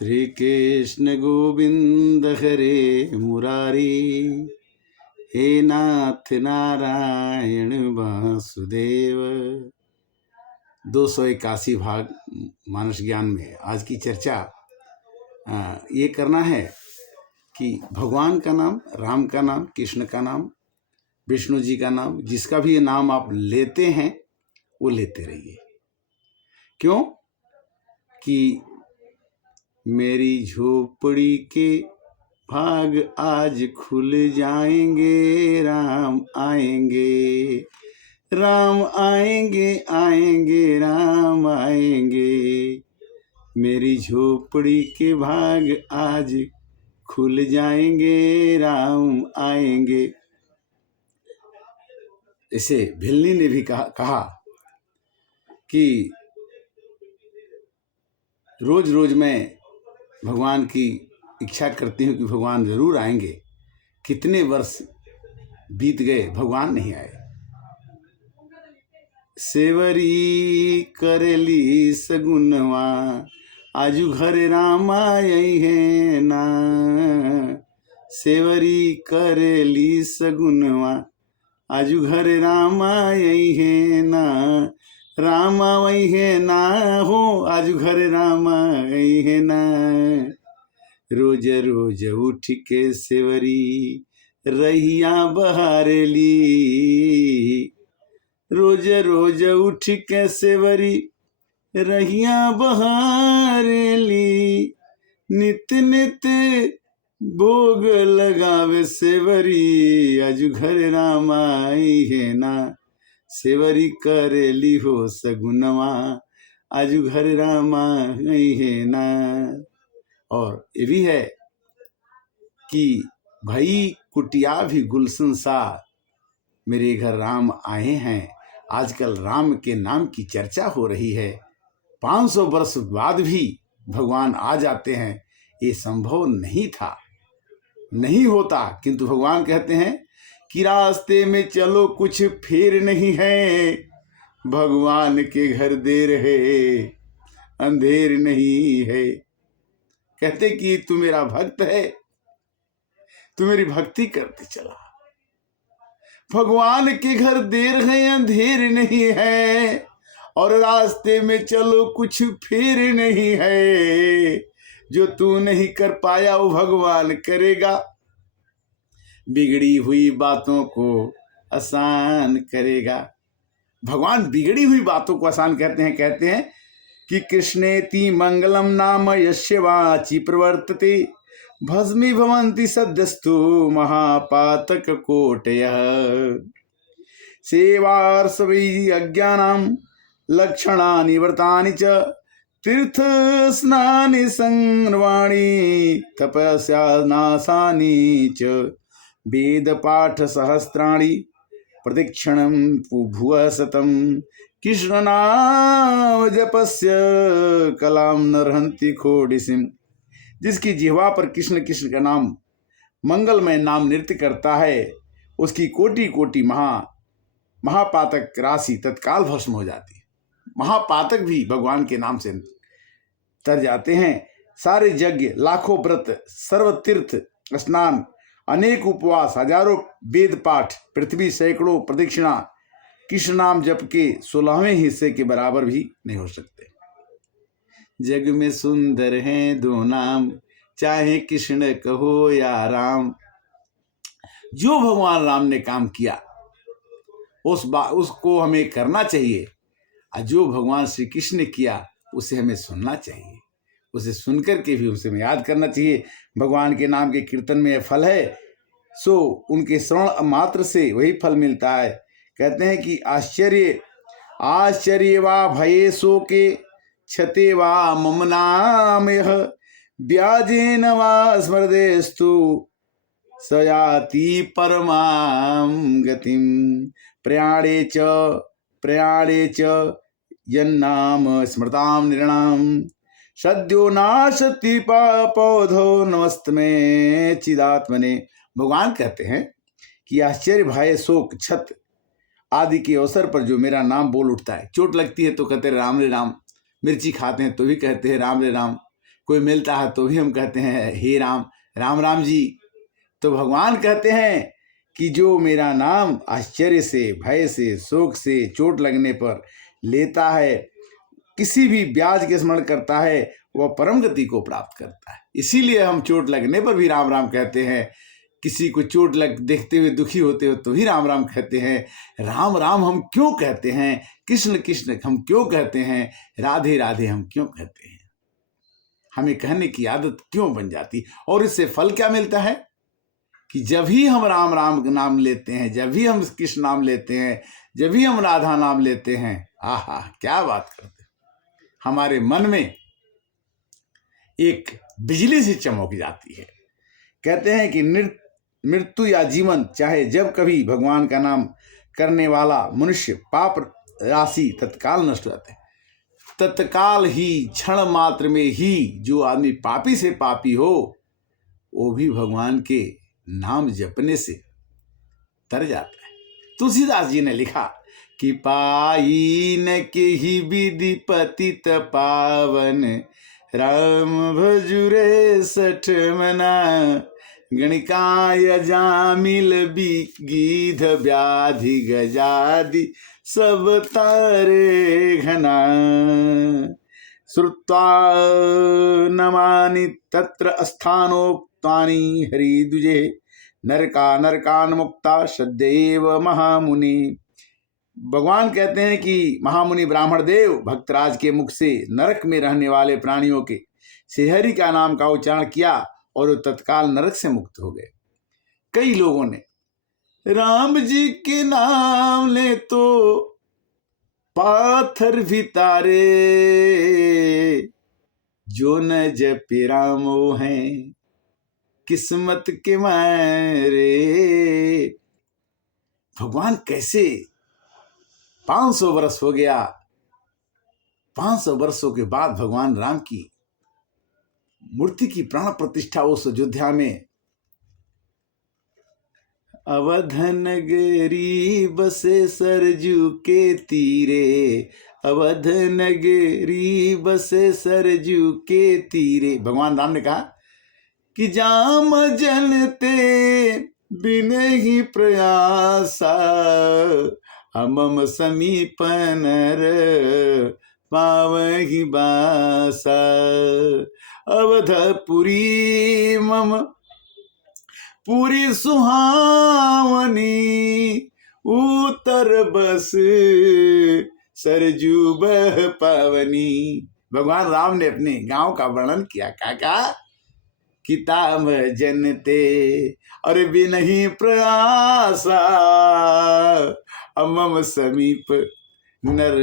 श्री कृष्ण गोविंद हरे मुरारी, हे नाथ नारायण वासुदेव। 281 भाग मानस ज्ञान में आज की चर्चा ये करना है कि भगवान का नाम, राम का नाम, कृष्ण का नाम, विष्णु जी का नाम, जिसका भी नाम आप लेते हैं वो लेते रहिए। क्यों कि मेरी झोपड़ी के भाग आज खुल जाएंगे, राम आएंगे, राम आएंगे, आएंगे राम आएंगे। मेरी झोपड़ी के भाग आज खुल जाएंगे, राम आएंगे। इसे भिल्ली ने भी कहा कि रोज रोज मैं भगवान की इच्छा करती हूँ कि भगवान जरूर आएंगे। कितने वर्ष बीत गए, भगवान नहीं आए। सेवरी करेली सगुनवा, आजू घर राम आए हैं ना। सेवरी करेली सगुनवा, आजू घर राम आए हैं ना। राम आई है ना हो, आजू घर राम आई है ना। रोज रोज उठ के सेवरी रहिया बहारेली, रोज रोज उठ के सेवरी रहिया बहारेली। नित नित भोग लगावे सेवरी, आजू घर राम आई है ना। सेवरी करेली हो सगुनवा, आजू घर राम आई है ना। और ये भी है कि भाई कुटिया भी गुलशन सा, मेरे घर राम आए हैं। आजकल राम के नाम की चर्चा हो रही है। 500 वर्ष बाद भी भगवान आ जाते हैं। ये संभव नहीं था, नहीं होता, किंतु भगवान कहते हैं कि रास्ते में चलो कुछ फेर नहीं है। भगवान के घर देर है, अंधेर नहीं है। कहते कि तू मेरा भक्त है, तू मेरी भक्ति करते चला। भगवान के घर देर है, अंधेर नहीं है, और रास्ते में चलो कुछ फेर नहीं है। जो तू नहीं कर पाया वो भगवान करेगा, बिगड़ी हुई बातों को आसान करेगा। भगवान बिगड़ी हुई बातों को आसान कहते हैं कि कृष्णेति मंगलम नाम यस्य वाचि प्रवर्तते, भस्मी भवन्ति सद्यस्तु महापातक कोटयः। सेवार्षवै अज्ञानां लक्षणानि व्रतानि च, तीर्थ स्नानि संर्वाणि तपस्यानासानि च। वेद पाठ सहस्राणि प्रतिक्षणं भुवः शतं, कृष्ण नाम जपस्य कलां नरहन्ति खोडिसिं। जिसकी जिह्वा पर कृष्ण कृष्ण का नाम, मंगलमय नाम नृत्य करता है, उसकी कोटि कोटि महापातक राशि तत्काल भस्म हो जाती है। महापातक भी भगवान के नाम से तर जाते हैं। सारे यज्ञ, लाखों व्रत, सर्व तीर्थ स्नान, अनेक उपवास, हजारों वेद पाठ, पृथ्वी सैकड़ों प्रदक्षिणा कृष्ण नाम जप के 16वें हिस्से के बराबर भी नहीं हो सकते। जग में सुंदर हैं दो नाम, चाहे कृष्ण कहो या राम। जो भगवान राम ने काम किया उसको हमें करना चाहिए, और जो भगवान श्री कृष्ण ने किया उसे हमें सुनना चाहिए। उसे सुनकर के भी उसे हमें याद करना चाहिए। भगवान के नाम के कीर्तन में फल है, सो उनके श्रवण मात्र से वही फल मिलता है। कहते हैं कि आश्चर्य वा भये शोके, क्षते वा मम नाम यः। व्याजेन वा स्मृतेस्तु सयाति परमां गतिं। प्रयाणे च यन्नाम स्मृतां नृणां, सद्यो नाशति पौधो नमस्तमे चिदात्मने। भगवान कहते हैं कि आश्चर्य, भय, शोक, क्षत आदि के अवसर पर जो मेरा नाम बोल उठता है, चोट लगती है तो कहते हैं राम रे राम, मिर्ची खाते हैं तो भी कहते हैं राम रे राम, कोई मिलता है तो भी हम कहते हैं हे राम, राम राम जी। तो भगवान कहते हैं कि जो मेरा नाम आश्चर्य से, भय से, शोक से, चोट लगने पर लेता है, किसी भी ब्याज के स्मरण करता है, वह परम गति को प्राप्त करता है। इसीलिए हम चोट लगने पर भी राम राम कहते हैं। किसी को चोट लग देखते हुए दुखी होते हो तो भी राम राम कहते हैं। राम राम हम क्यों कहते हैं, कृष्ण कृष्ण हम क्यों कहते हैं, राधे राधे हम क्यों कहते हैं, हमें कहने की आदत क्यों बन जाती। और इससे फल क्या मिलता है कि जब भी हम राम राम नाम लेते हैं, जब भी हम कृष्ण नाम लेते हैं, जब भी हम राधा नाम लेते हैं, आहा क्या बात करते हैं, हमारे मन में एक बिजली सी चमक जाती है। कहते हैं कि मृत्यु या जीवन चाहे जब कभी भगवान का नाम करने वाला मनुष्य पाप राशि तत्काल नष्ट हो जाते हैं। तत्काल ही, क्षण मात्र में ही जो आदमी पापी से पापी हो, वो भी भगवान के नाम जपने से तर जाता है। तुलसीदास जी ने लिखा कि पाई न के ही विधि पतित पावन, राम भजुरे सठ मना, गणिकाय जामिल गीध व्याधि गजादि सब तारे घना, श्रुत्वा नमानि तत्र स्थानोक्तानि हरिद्विजे, नरकान मुक्ता सदैव महामुनि। भगवान कहते हैं कि महामुनि ब्राह्मण देव भक्तराज के मुख से नरक में रहने वाले प्राणियों के श्रीहरि का नाम का उच्चारण किया और वो तत्काल नरक से मुक्त हो गए। कई लोगों ने राम जी के नाम ले तो पाथर भी तारे, जो न जपे राम वो हैं किस्मत के मारे। भगवान कैसे 500 वर्ष हो गया, 500 वर्षों के बाद भगवान राम की मूर्ति की प्राण प्रतिष्ठा उस अयोध्या में, अवध नगरी बसे सरजू के तीरे, अवध नगरी बसे सरजू के तीरे। भगवान राम ने कहा कि जाम जनते बिन ही प्रयासा, हमम समीप नर पावहि बासा, अवधपुरी मम पूरी सुहावनी, उत्तर बस सरजू बह पावनी। भगवान राम ने अपने गांव का वर्णन किया। काका किताब जनते और बिन ही प्रयासा, अमम समीप नर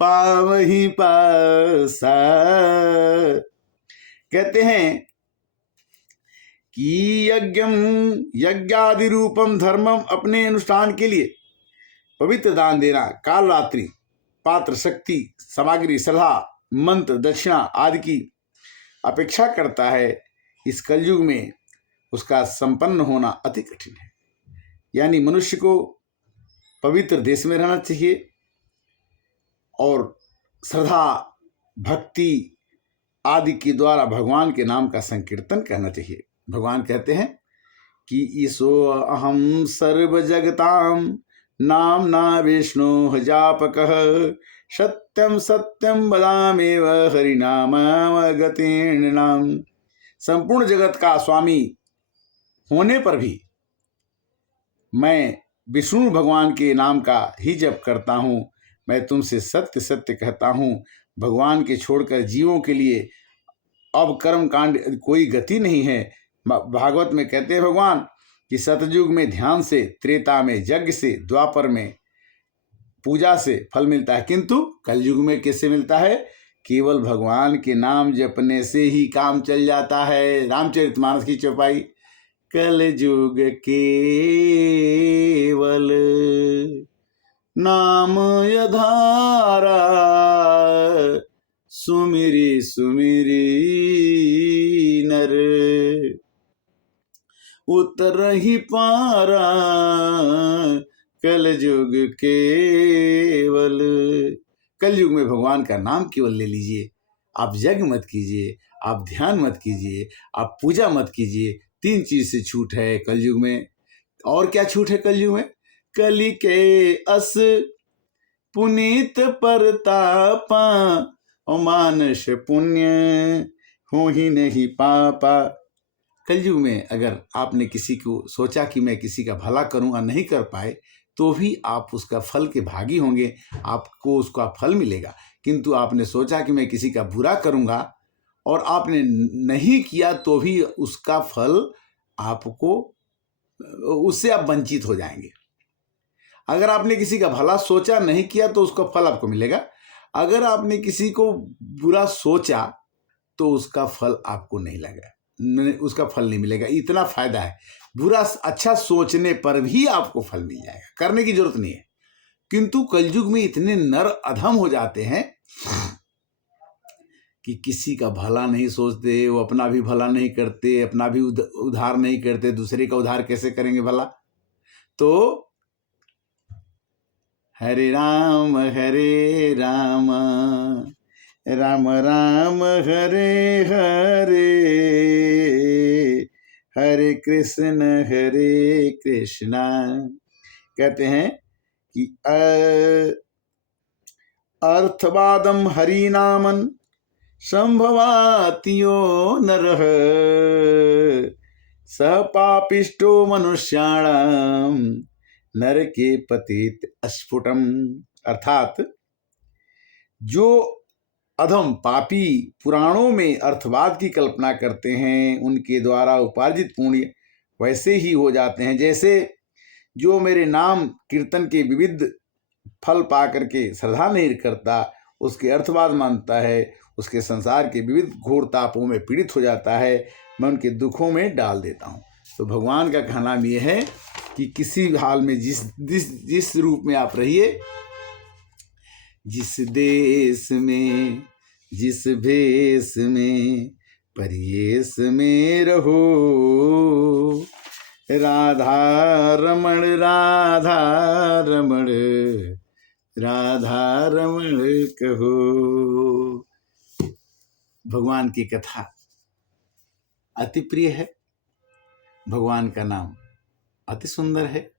पावहि पासा। कहते हैं कि यज्ञादि रूपम धर्मम, अपने अनुष्ठान के लिए पवित्र दान देना, काल रात्रि, पात्र, शक्ति, सामग्री, श्रद्धा, मंत्र, दक्षिणा आदि की अपेक्षा करता है। इस कलयुग में उसका संपन्न होना अति कठिन है। यानी मनुष्य को पवित्र देश में रहना चाहिए और श्रद्धा, भक्ति आदि के द्वारा भगवान के नाम का संकीर्तन करना चाहिए। भगवान कहते हैं कि ईसो अहम सर्व जगताम नामना विष्णु जापकः, सत्यम सत्यम वदामेव हरिनामवगतिर्नृणाम्। संपूर्ण जगत का स्वामी होने पर भी मैं विष्णु भगवान के नाम का ही जप करता हूँ। मैं तुमसे सत्य सत्य कहता हूँ, भगवान के छोड़कर जीवों के लिए अब कर्म कांड कोई गति नहीं है। भागवत में कहते हैं भगवान कि सतयुग में ध्यान से, त्रेता में यज्ञ से, द्वापर में पूजा से फल मिलता है, किंतु कलयुग में कैसे मिलता है? केवल भगवान के नाम जपने से ही काम चल जाता है। रामचरितमानस की चौपाई, कलयुग केवल नाम यधारा, सुमिरी सुमिरी नर उतर ही पारा, कलयुग केवल। कलयुग में भगवान का नाम केवल ले लीजिए, आप यज्ञ मत कीजिए, आप ध्यान मत कीजिए, आप पूजा मत कीजिए। 3 चीज से छूट है कलयुग में। और क्या छूट है कलयुग में? कली के अस पुनीत परतापा, और मानस पुण्य हो ही नहीं पापा। कलयुग में अगर आपने किसी को सोचा कि मैं किसी का भला करूंगा, नहीं कर पाए, तो भी आप उसका फल के भागी होंगे, आपको उसका फल मिलेगा। किंतु आपने सोचा कि मैं किसी का बुरा करूंगा और आपने नहीं किया, तो भी उसका फल आपको, उससे आप वंचित हो जाएंगे। अगर आपने किसी का भला सोचा, नहीं किया, तो उसका फल आपको मिलेगा। अगर आपने किसी को बुरा सोचा तो उसका फल आपको नहीं लगा, उसका फल नहीं मिलेगा। इतना फायदा है। बुरा अच्छा सोचने पर भी आपको फल मिल जाएगा, करने की जरूरत नहीं है। किंतु कलयुग में इतने नर अधम हो जाते हैं कि किसी का भला नहीं सोचते, वो अपना भी भला नहीं करते, अपना भी उद्धार नहीं करते, दूसरे का उद्धार कैसे करेंगे भला? तो हरे राम राम राम हरे हरे, हरे कृष्ण कहते हैं कि अर्थवादम हरिनामन संभवातियो नरः, सह पापिष्टो मनुष्याणाम नरके पतित अस्फुटम। अर्थात जो अधम पापी पुराणों में अर्थवाद की कल्पना करते हैं, उनके द्वारा उपार्जित पुण्य वैसे ही हो जाते हैं जैसे जो मेरे नाम कीर्तन के विविध फल पा करके श्रद्धा नहीं करता, उसके अर्थवाद मानता है, उसके संसार के विविध घोर तापों में पीड़ित हो जाता है, मैं उनके दुखों में डाल देता हूँ। तो भगवान का कहना यह है कि किसी हाल में जिस रूप में आप रहिए, जिस देश में जिस भेष में परियेश में रहो, राधा रमण राधा रमण राधा रमण कहो। भगवान की कथा अति प्रिय है, भगवान का नाम अति सुंदर है।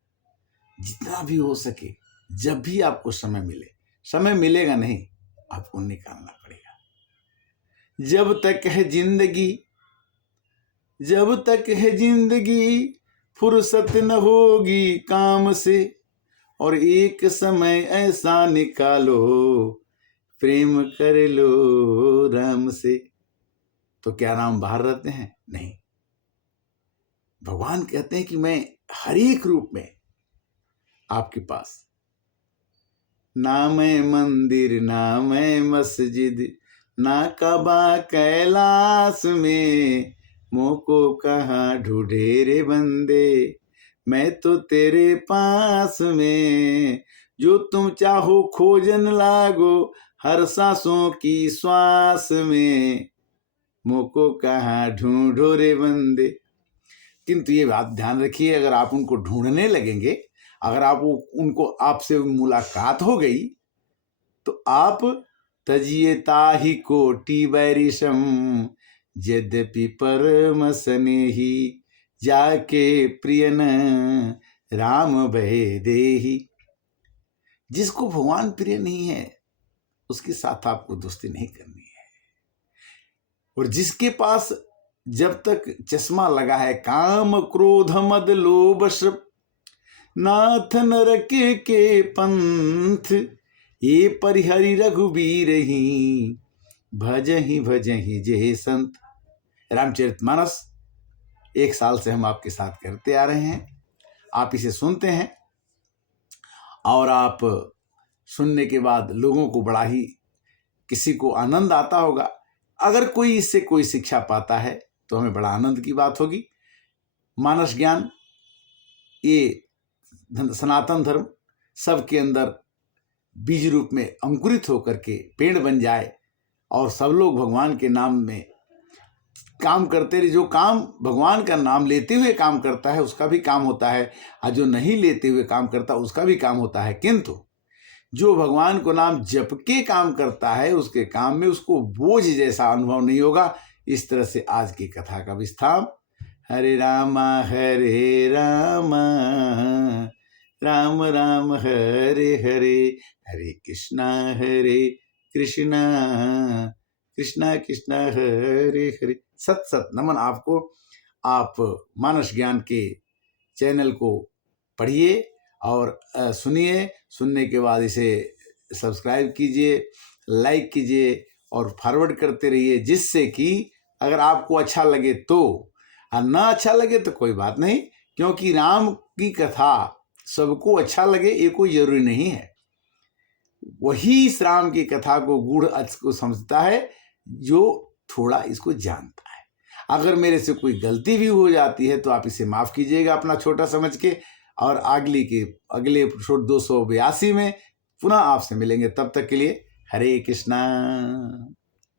जितना भी हो सके, जब भी आपको समय मिले, समय मिलेगा नहीं, आपको निकालना पड़ेगा। जब तक है जिंदगी फुर्सत न होगी काम से, और एक समय ऐसा निकालो प्रेम कर लो राम से। तो क्या राम बाहर रहते हैं? नहीं। भगवान कहते हैं कि मैं हर एक रूप में आपके पास, ना मैं मंदिर ना मैं मस्जिद ना कबा कैलाश में, मोको कहाँ ढूंढे रे बंदे, मैं तो तेरे पास में। जो तुम चाहो खोजन लागो हर सांसों की श्वास में, मोको कहाँ ढूंढो रे बंदे। किंतु ये बात ध्यान रखिए, अगर आप उनको ढूंढने लगेंगे, अगर आप उनको आपसे मुलाकात हो गई, तो आप तजिए ताहि कोटि बैरिशम, यद्यपि परम स्नेही, जाके प्रियन राम भय देही। जिसको भगवान प्रिय नहीं है, उसके साथ आपको दोस्ती नहीं करनी है। और जिसके पास जब तक चश्मा लगा है, काम क्रोध मद लोभ नाथ नरके के पंथ, ये परिहरि रघुबीर ही, भजहि जय संत। रामचरितमानस 1 साल से हम आपके साथ करते आ रहे हैं, आप इसे सुनते हैं, और आप सुनने के बाद लोगों को बड़ा ही, किसी को आनंद आता होगा। अगर कोई इससे कोई शिक्षा पाता है तो हमें बड़ा आनंद की बात होगी। मानस ज्ञान, ये सनातन धर्म सबके अंदर बीज रूप में अंकुरित होकर के पेड़ बन जाए, और सब लोग भगवान के नाम में काम करते रहे। जो काम भगवान का नाम लेते हुए काम करता है, उसका भी काम होता है, और जो नहीं लेते हुए काम करता, उसका भी काम होता है। किंतु जो भगवान को नाम जप के काम करता है, उसके काम में उसको बोझ जैसा अनुभव नहीं होगा, इस तरह से आज की कथा का विस्तार। हरे रामा राम राम हरे हरे, हरे कृष्णा कृष्णा कृष्णा हरे हरे। सत सत नमन आपको। आप मानस ज्ञान के चैनल को पढ़िए और सुनिए। सुनने के बाद इसे सब्सक्राइब कीजिए, लाइक कीजिए और फॉरवर्ड करते रहिए, जिससे कि अगर आपको अच्छा लगे तो, और ना अच्छा लगे तो कोई बात नहीं, क्योंकि राम की कथा सबको अच्छा लगे ये कोई जरूरी नहीं है। वही इस राम की कथा को गूढ़ अर्थ को समझता है जो थोड़ा इसको जानता है। अगर मेरे से कोई गलती भी हो जाती है तो आप इसे माफ कीजिएगा अपना छोटा समझ के, और अगले एपिसोड 282 में पुनः आपसे मिलेंगे। तब तक के लिए हरे कृष्णा।